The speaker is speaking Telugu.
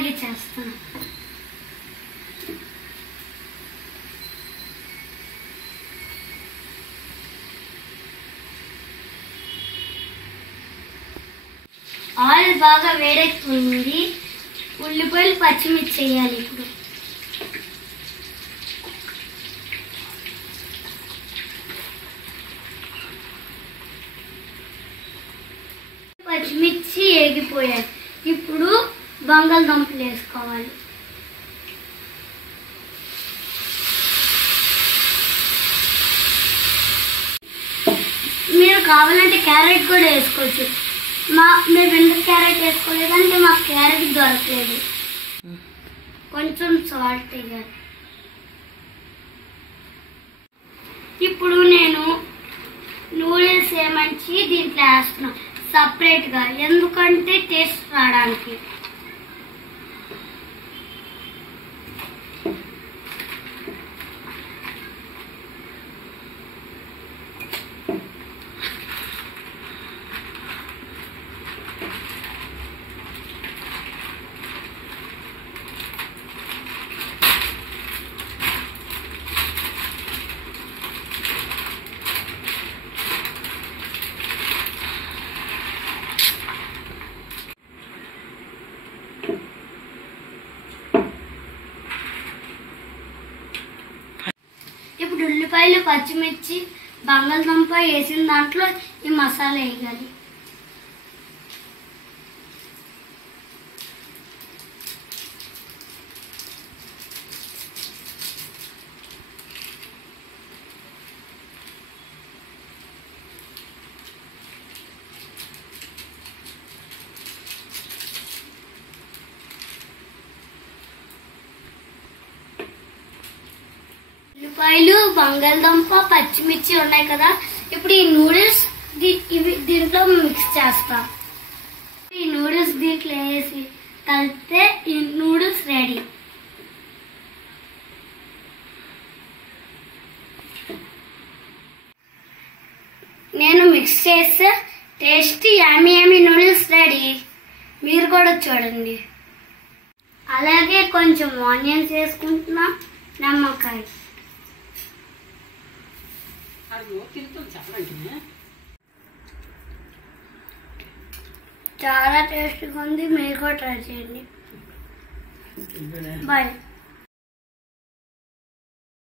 మ్యాగీ చేస్తాను. ఆయిల్ బాగా వేడెక్కుతుంది. ఉల్లిపాయలు పచ్చిమిర్చి వేయాలి. ఇప్పుడు పచ్చిమిర్చి వేగిపోయాయి. ఇప్పుడు బంగాళదుంపలు వేసుకోవాలి. మీరు కావాలంటే క్యారెట్ కూడా వేసుకోవచ్చు. మేము ఎందుకు క్యారెట్ వేసుకోలేదంటే మాకు క్యారెట్ దొరకలేదు. కొంచెం సాల్ట్ వేయాలి. ఇప్పుడు నేను నూడిల్స్ ఏమంచి దీంట్లో వేస్తున్నాను సపరేట్గా, ఎందుకంటే టేస్ట్ రావడానికి. ఇప్పుడు ఉల్లిపాయలు పచ్చిమిర్చి బంగాళదుంప వేసిన దాంట్లో ఈ మసాలా వేయాలి. ఉల్లిపాయలు బంగాళదుంప పచ్చిమిర్చి ఉన్నాయి కదా, ఇప్పుడు ఈ నూడిల్స్ దీంట్లో మిక్స్ చేస్తాం. ఈ నూడిల్స్ దీంట్లో వేసి కలిపితే ఈ నూడిల్స్ రెడీ. నేను మిక్స్ చేస్తే టేస్టీ యామీ నూడిల్స్ రెడీ. మీరు కూడా చూడండి. అలాగే కొంచెం ఆనియన్స్ వేసుకుంటున్నా, నిమ్మకాయ. చాలా టేస్టీగా ఉంది. మీరు కూడా ట్రై చేయండి. బాయ్.